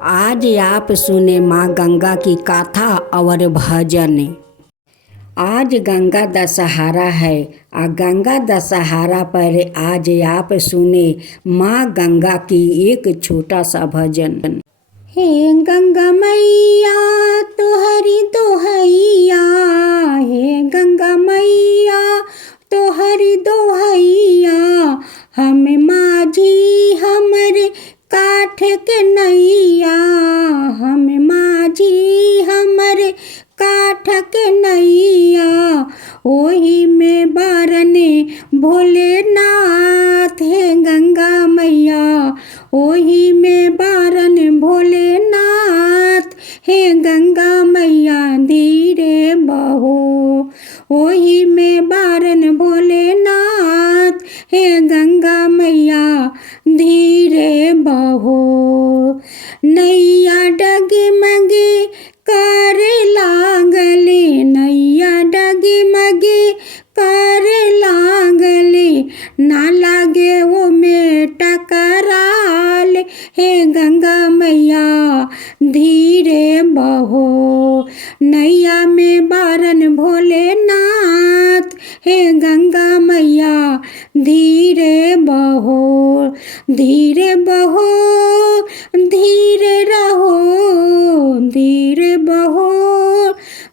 आज आप सुने माँ गंगा की गाथा और भजन। आज गंगा दशहरा है। गंगा दशहरा पर आज आप सुने माँ गंगा की एक छोटा सा भजन। हे गंगा मैया तोहरी दोहैया, हे गंगा मैया तोहरी दोहैया, हम माझी हमरे काठ के नैया, हम माझी हमरे काठ के नैया, ओही में बारने भोलेनाथ, हे गंगा मैया ओही में बारन भोलेनाथ, हे गंगा मैया धीरे बहो, ओही में बारन भोलेनाथ, हे गंगा मैया धीरे बहो। नैया डगमगे कर लागले, नैया डगमगे कर लागले, ना लागे वो में टकराल, हे गंगा मैया धीरे बहो। नैया में बारन भोलेनाथ, हे गंगा मैया धीरे बहो, धीरे बहो धीरे रहो, धीरे बहो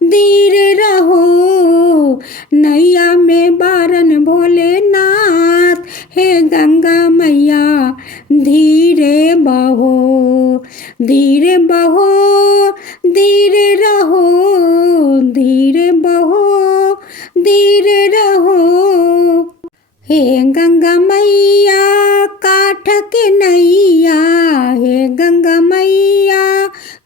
धीरे रहो, नैया में बारन भोलेनाथ, हे गंगा मैया धीरे बहो, धीरे बहो धीरे रहो, धीरे बहो धीरे रहो, हे गंगा मैया काठ के नैया, हे गंगा मैया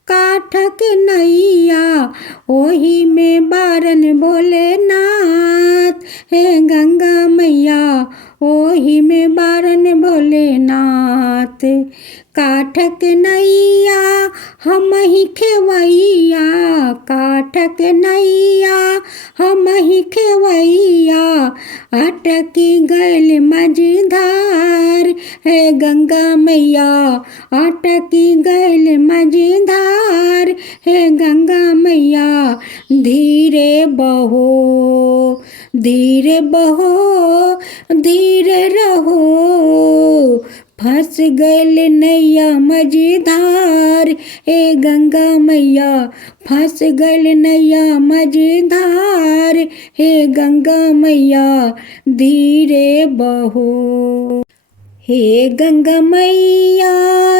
काठ के नैया, ओही में बारन भोलेनाथ, हे गंगा मैया ओही में बारन भोलेनाथ। काठ के नैया हम ही खेवैया, काठ के नैया हम ही खेवैया, अटकी गैल मझधार, हे गंगा मैया अटकी गैल मझधार, हे गंगा मैया धीरे बहो, धीरे बहो धीरे रहो, फंस गैल नैया मझधार, हे गंगा मैया फंस गैल नैया मझधार, हे गंगा मैया धीरे बहो, हे गंगा मैया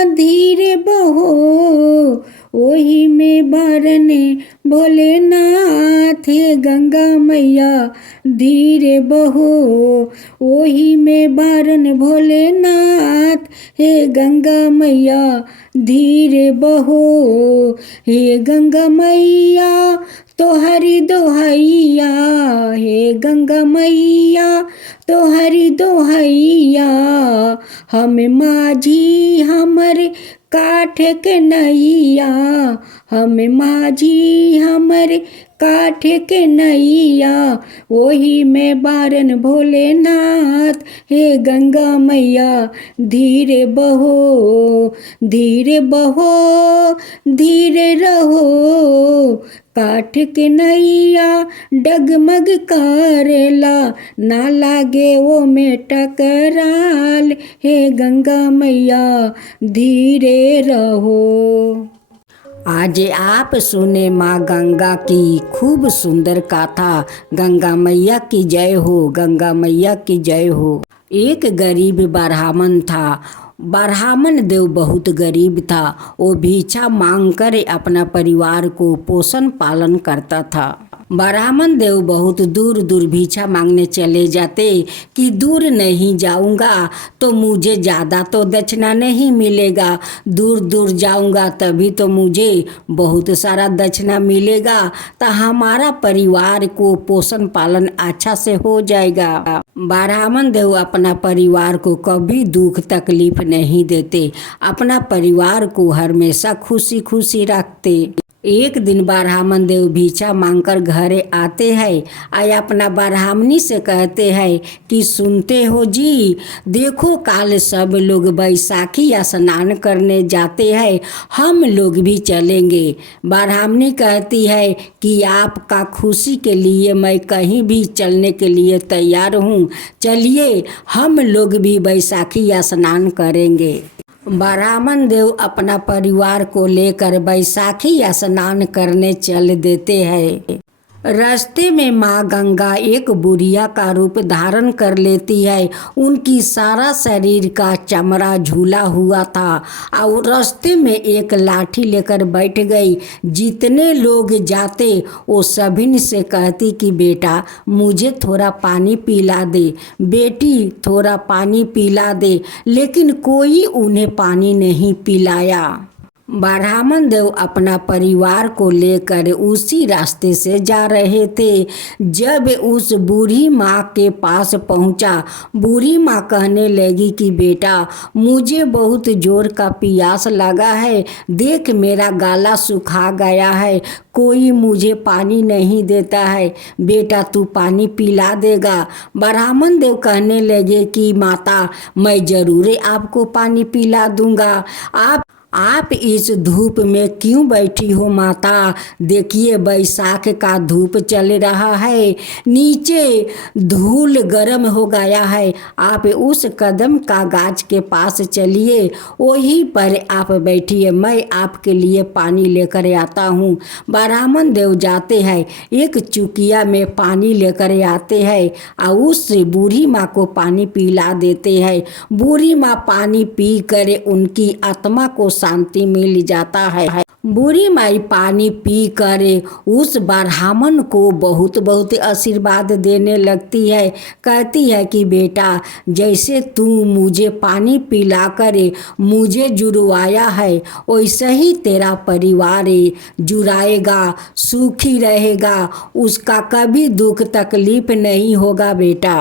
धीरे बहो, ओही में बारने भोलेनाथ, हे गंगा मैया धीरे बहो, ओही में बारन भोलेनाथ, हे गंगा मैया धीरे बहो, हे गंगा मैया तोहरी दोहैया, हे गंगा मैया तोहरी दोहैया, हम माझी हमरे काठ के नैया, हम माझी हमरे काठ के नैया, ओही में बारन भोलेनाथ, हे गंगा मैया धीरे बहो, धीरे बहो धीरे रहो, काठ के नैया डगमग करेला, ना लागे वो में टकराल, हे गंगा मैया धीरे रहो। आज आप सुने माँ गंगा की खूब सुंदर गाथा। गंगा मैया की जय हो, गंगा मैया की जय हो। एक गरीब ब्राह्मण था। ब्राह्मण देव बहुत गरीब था। वो भिक्षा मांगकर अपना परिवार को पोषण पालन करता था। ब्राह्मण देव बहुत दूर दूर भिक्षा मांगने चले जाते कि दूर नहीं जाऊंगा तो मुझे ज़्यादा तो दक्षिणा नहीं मिलेगा, दूर दूर जाऊंगा तभी तो मुझे बहुत सारा दक्षिणा मिलेगा, तो हमारा परिवार को पोषण पालन अच्छा से हो जाएगा। ब्राह्मण देव अपना परिवार को कभी दुख तकलीफ नहीं देते, अपना परिवार को हमेशा खुशी खुशी रखते। एक दिन ब्राह्मण देव भिक्षा मांगकर घरे आते हैं। आय अपना ब्राह्मणी से कहते हैं कि सुनते हो जी, देखो काल सब लोग बैसाखी स्नान करने जाते हैं, हम लोग भी चलेंगे। ब्राह्मणी कहती है कि आपका खुशी के लिए मैं कहीं भी चलने के लिए तैयार हूँ, चलिए हम लोग भी बैसाखी स्नान करेंगे। ब्राह्मण देव अपना परिवार को लेकर बैसाखी स्नान करने चल देते हैं। रास्ते में माँ गंगा एक बुढ़िया का रूप धारण कर लेती है। उनकी सारा शरीर का चमड़ा झूला हुआ था और रास्ते में एक लाठी लेकर बैठ गई। जितने लोग जाते वो सभी से कहती कि बेटा मुझे थोड़ा पानी पिला दे, बेटी थोड़ा पानी पिला दे, लेकिन कोई उन्हें पानी नहीं पिलाया। ब्राह्मण देव अपना परिवार को लेकर उसी रास्ते से जा रहे थे। जब उस बूढ़ी माँ के पास पहुँचा, बूढ़ी माँ कहने लगी कि बेटा मुझे बहुत जोर का प्यास लगा है, देख मेरा गला सूखा गया है, कोई मुझे पानी नहीं देता है, बेटा तू पानी पिला देगा। ब्राह्मण देव कहने लगे कि माता मैं ज़रूर आपको पानी पिला दूंगा। आप इस धूप में क्यों बैठी हो माता? देखिए बैसाख का धूप चल रहा है, नीचे धूल गर्म हो गया है, आप उस कदम का गाछ के पास चलिए, वहीं पर आप बैठिए, मैं आपके लिए पानी लेकर आता हूँ। ब्राह्मण देव जाते हैं, एक चुकिया में पानी लेकर आते हैं और उस बूढ़ी माँ को पानी पिला देते हैं। बूढ़ी माँ पानी पी कर उनकी आत्मा को शांति मिल जाता है। बूढ़ी माई पानी पी कर उस ब्राह्मण को बहुत बहुत आशीर्वाद देने लगती है। कहती है कि बेटा जैसे तू मुझे पानी पिलाकर मुझे जुड़वाया है, वैसे ही तेरा परिवार जुड़ाएगा, सुखी रहेगा, उसका कभी दुख तकलीफ नहीं होगा बेटा।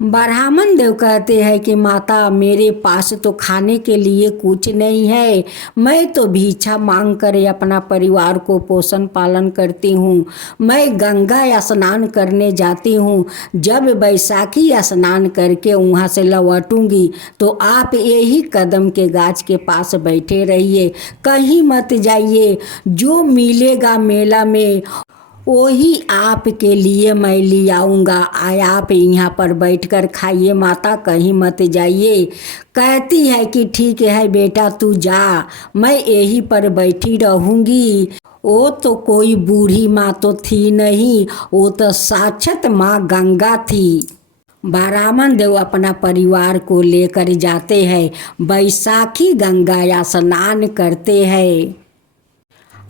ब्राह्मण देव कहते हैं कि माता मेरे पास तो खाने के लिए कुछ नहीं है, मैं तो भिक्षा मांग कर अपना परिवार को पोषण पालन करती हूँ। मैं गंगा स्नान करने जाती हूँ, जब बैसाखी स्नान करके वहाँ से लौटूंगी तो आप यही कदम के गाछ के पास बैठे रहिए, कहीं मत जाइए, जो मिलेगा मेला में वही आपके लिए मैं ले आऊँगा, आप यहाँ पर बैठकर खाइए माता, कहीं मत जाइए। कहती है कि ठीक है बेटा तू जा, मैं यहीं पर बैठी रहूँगी। वो तो कोई बूढ़ी माँ तो थी नहीं, वो तो साक्षात माँ गंगा थी। ब्राह्मण देव अपना परिवार को लेकर जाते हैं, बैसाखी गंगा स्नान करते हैं।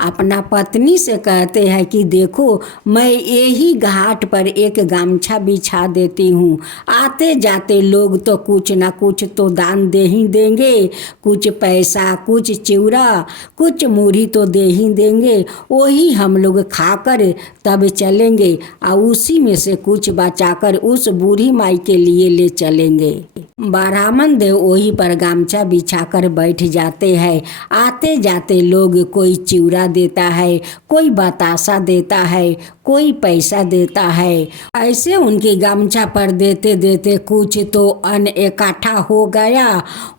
अपना पत्नी से कहते हैं कि देखो मैं यही घाट पर एक गमछा बिछा देती हूँ, आते जाते लोग तो कुछ ना कुछ तो दान दे ही देंगे, कुछ पैसा, कुछ चिवड़ा, कुछ मूढ़ी तो दे ही देंगे, वही हम लोग खाकर तब चलेंगे और उसी में से कुछ बचाकर उस बूढ़ी माई के लिए ले चलेंगे। ब्राह्मण देव वही पर गमछा बिछाकर बैठ जाते हैं। आते जाते लोग कोई चिवड़ा देता है, कोई बतासा देता है, कोई पैसा देता है। ऐसे उनके गमछा पर देते देते कुछ तो अन्न इकट्ठा हो गया।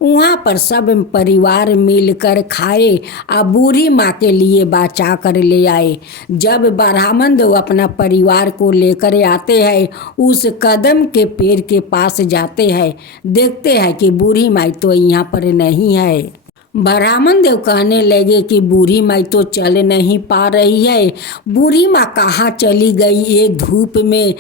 वहाँ पर सब परिवार मिलकर खाए और बूढ़ी माँ के लिए बचा कर ले आए। जब ब्राह्मण देव अपना परिवार को लेकर आते हैं, उस कदम के पेड़ के पास जाते हैं, देखते हैं कि बूढ़ी माई तो यहाँ पर नहीं है। ब्राह्मण देव कहने लगे कि बूढ़ी माई तो चल नहीं पा रही है, बूढ़ी माँ कहाँ चली गई ये धूप में?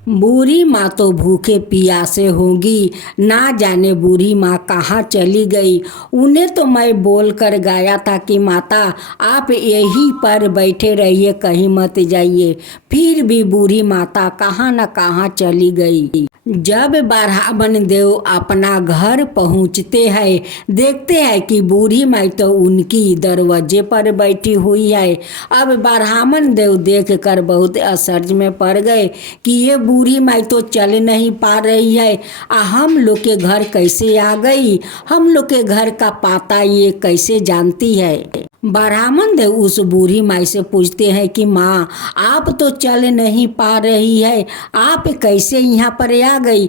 बूढ़ी माँ तो भूखे प्यासे होंगी, ना जाने बूढ़ी माँ कहाँ चली गई। उन्हें तो मैं बोल कर गया था कि माता आप यहीं पर बैठे रहिए, कहीं मत जाइए, फिर भी बूढ़ी माता कहाँ न कहाँ चली गई। जब ब्राह्मण देव अपना घर पहुँचते हैं, देखते हैं कि बूढ़ी माई तो उनकी दरवाजे पर बैठी हुई है। अब ब्राह्मण देव देखकर बहुत आश्चर्य में पड़ गए कि ये बूढ़ी माई तो चल नहीं पा रही है, हम लोग के घर कैसे आ गई, हम लोग के घर का पता ये कैसे जानती है। ब्राह्मण देव उस बूढ़ी माई से पूछते हैं कि माँ, आप तो चल नहीं पा रही है, आप कैसे यहाँ पर आ गई?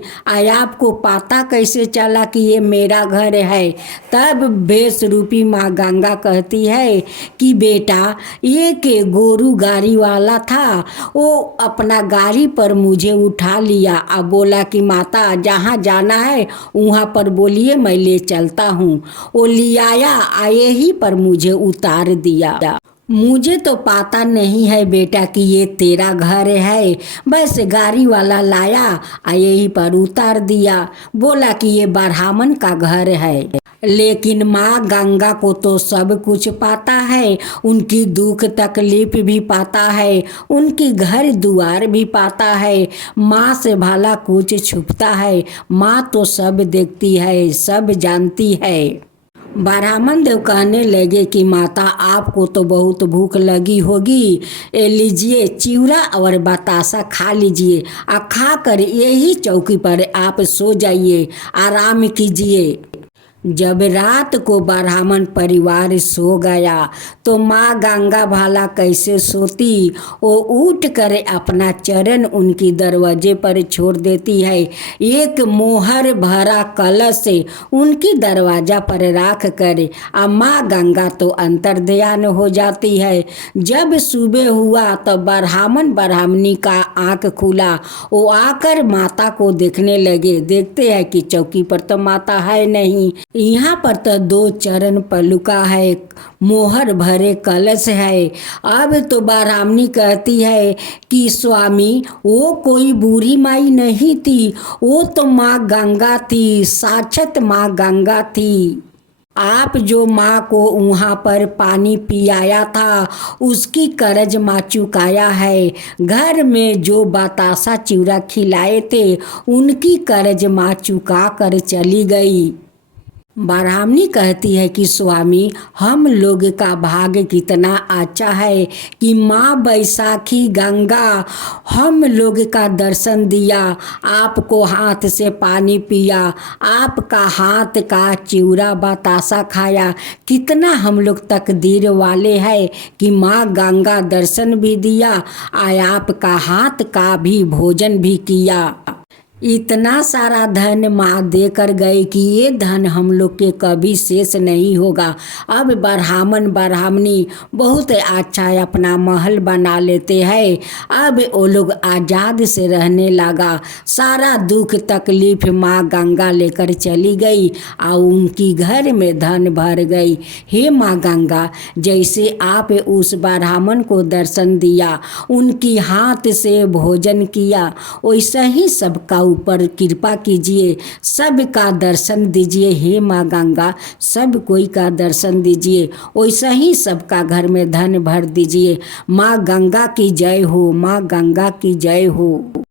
आपको पता कैसे चला कि ये मेरा घर है? तब बेस रूपी माँ गंगा कहती है कि बेटा, एक गोरू गाड़ी वाला था, वो अपना गाड़ी पर मुझे उठा लिया। अब बोला कि माता, जहाँ जाना है वहाँ पर बोलिए, मैं ले चलता हूँ। वो ले आया, आए ही पर मुझे उतार दिया। मुझे तो पता नहीं है बेटा कि ये तेरा घर है, बस गाड़ी वाला लाया, यहीं पर उतार दिया, बोला कि ये ब्राह्मण का घर है। लेकिन माँ गंगा को तो सब कुछ पता है, उनकी दुख तकलीफ भी पता है, उनकी घर दुआर भी पता है। माँ से भला कुछ छुपता है? माँ तो सब देखती है, सब जानती है। ब्राह्मण देव कहने लगे कि माता, आपको तो बहुत भूख लगी होगी, लीजिए चिवड़ा और बतासा खा लीजिए, और खा कर यही चौकी पर आप सो जाइए, आराम कीजिए। जब रात को ब्राह्मण परिवार सो गया तो माँ गंगा भाला कैसे सोती? वो उठ कर अपना चरण उनकी दरवाजे पर छोड़ देती है। एक मोहर भरा कलश से उनकी दरवाजा पर रख कर माँ गंगा तो अंतर्ध्यान हो जाती है। जब सुबह हुआ तो ब्राह्मण ब्राह्मणी का आँख खुला, वो आकर माता को देखने लगे। देखते हैं कि चौकी पर तो माता है नहीं, यहाँ पर तो दो चरण पलुका है, मोहर भरे कलश है। अब तो ब्राह्मणी कहती है कि स्वामी, वो कोई बूढ़ी माई नहीं थी, वो तो माँ गंगा थी, साक्षात माँ गंगा थी। आप जो माँ को वहाँ पर पानी पियाया था, उसकी कर्ज माँ चुकाया है। घर में जो बतासा चिवड़ा खिलाए थे, उनकी कर्ज माँ चुका कर चली गई। ब्राह्मणी कहती है कि स्वामी, हम लोग का भाग्य कितना अच्छा है कि माँ बैसाखी गंगा हम लोग का दर्शन दिया, आपको हाथ से पानी पिया, आपका हाथ का चिवड़ा बतासा खाया। कितना हम लोग तकदीर वाले हैं कि माँ गंगा दर्शन भी दिया, आपका हाथ का भी भोजन भी किया। इतना सारा धन माँ देकर गए कि ये धन हम लोग के कभी शेष नहीं होगा। अब ब्राह्मण ब्राह्मणी बहुत अच्छा अपना महल बना लेते हैं। अब वो लोग आज़ाद से रहने लगा। सारा दुख तकलीफ माँ गंगा लेकर चली गई और उनकी घर में धन भर गई। हे माँ गंगा, जैसे आप उस ब्राह्मण को दर्शन दिया, उनकी हाथ से भोजन किया, वैसा ही सबका ऊपर कृपा कीजिए, सबका दर्शन दीजिए। हे माँ गंगा, सब कोई का दर्शन दीजिए, वैसा ही सबका घर में धन भर दीजिए। माँ गंगा की जय हो, माँ गंगा की जय हो।